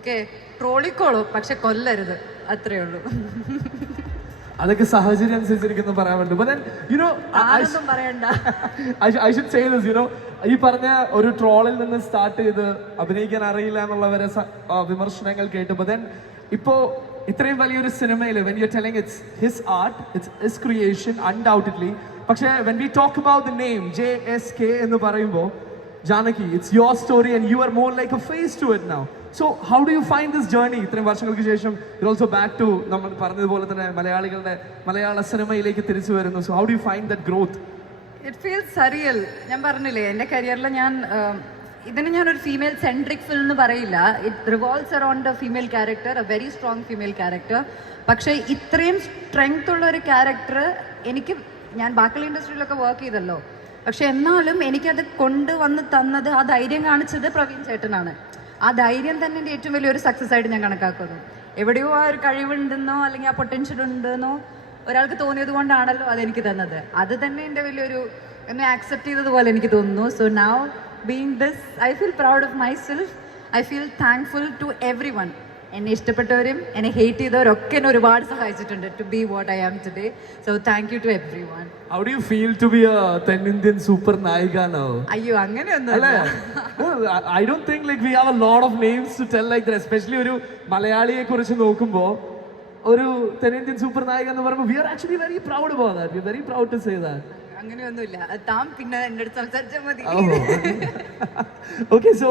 Okay ട്രോളിക്കോളൂ പക്ഷെ കൊല്ലരുത്. അത്രേ ഉള്ളൂ. അതൊക്കെ സാഹചര്യം അനുസരിച്ചിരിക്കുന്നു പറയാൻ പറ്റും പറയണ്ട. ഈ പറഞ്ഞ ഒരു ട്രോളിൽ നിന്ന് സ്റ്റാർട്ട് ചെയ്ത് അഭിനയിക്കാൻ അറിയില്ല എന്നുള്ളവരെ വിമർശനങ്ങൾ കേട്ടു. ദെൻ ഇപ്പോ ഇത്രയും വലിയൊരു സിനിമയിൽ when you telling it's his art it's his creation undoubtedly പക്ഷേ when we talk about the name J S K എന്ന് പറയുമ്പോൾ Janaki it's your story and you are more like a face to it now so how do you find this journey ഇത്രയും വർഷങ്ങൾക്ക് ശേഷം it also back to നമ്മൾ പറഞ്ഞതുപോലെ തന്നെ മലയാളികളുടെ മലയാള സിനിമയിലേക്ക് തിരിച്ചു വരുന്നു. So how do you find that growth it feels surreal ഞാൻ പറഞ്ഞില്ലേ എന്റെ കരിയറിൽ ഞാൻ ഇതിന് ഞാനൊരു ഫീമെയിൽ സെൻട്രിക് ഫിലിം എന്ന് പറയില്ല. It revolves around a female character a very strong female character പക്ഷേ ഇത്രയും സ്ട്രെങ്ത് ഉള്ള ഒരു ക്യാരക്ടർ എനിക്ക് ഞാൻ ബാക്കിയുള്ള ഇൻഡസ്ട്രിയിലൊക്കെ വർക്ക് ചെയ്തല്ലോ. പക്ഷെ എന്നാലും എനിക്കത് കൊണ്ടുവന്ന് തന്നത് ആ ധൈര്യം കാണിച്ചത് പ്രവീൺ ചേട്ടനാണ്. ആ ധൈര്യം തന്നെ എന്റെ ഏറ്റവും വലിയൊരു സക്സസ് ആയിട്ട് ഞാൻ കണക്കാക്കുന്നു. എവിടെയോ ആ ഒരു കഴിവുണ്ടെന്നോ അല്ലെങ്കിൽ ആ പൊട്ടൻഷ്യൽ ഉണ്ടെന്നോ ഒരാൾക്ക് തോന്നിയത് കൊണ്ടാണല്ലോ അതെനിക്ക് തന്നത്. അത് തന്നെ എന്റെ വലിയൊരു എന്നെ ആക്സെപ്റ്റ് ചെയ്തതുപോലെ എനിക്ക് തോന്നുന്നു. So now being this I feel proud of myself I feel thankful to everyone എന്നെ ഇഷ്ടപ്പെട്ടവരും എന്നെ ഹേറ്റ് ചെയ്തവരും ഒക്കെ എന്നെ ഒരുപാട് സഹായിച്ചിട്ടുണ്ട് to be what I am today so thank you to everyone How do you feel to be a തെന്നിന്ത്യൻ super നായിക now? അയ്യോ അങ്ങനെയൊന്നും I don't think like we have a lot of names to tell like especially ഒരു മലയാളിയെ കുറിച്ച് നോക്കുമ്പോൾ ഒരു തെന്നിന്ത്യൻ സൂപ്പർ നായിക എന്ന് പറയുമ്പോൾ we are actually very proud about that we very proud to say that അങ്ങനെയൊന്നുമില്ല. താൻ പിന്നെ എന്റെ അടുത്ത് സംസാരിച്ചാൽ മതി. Okay so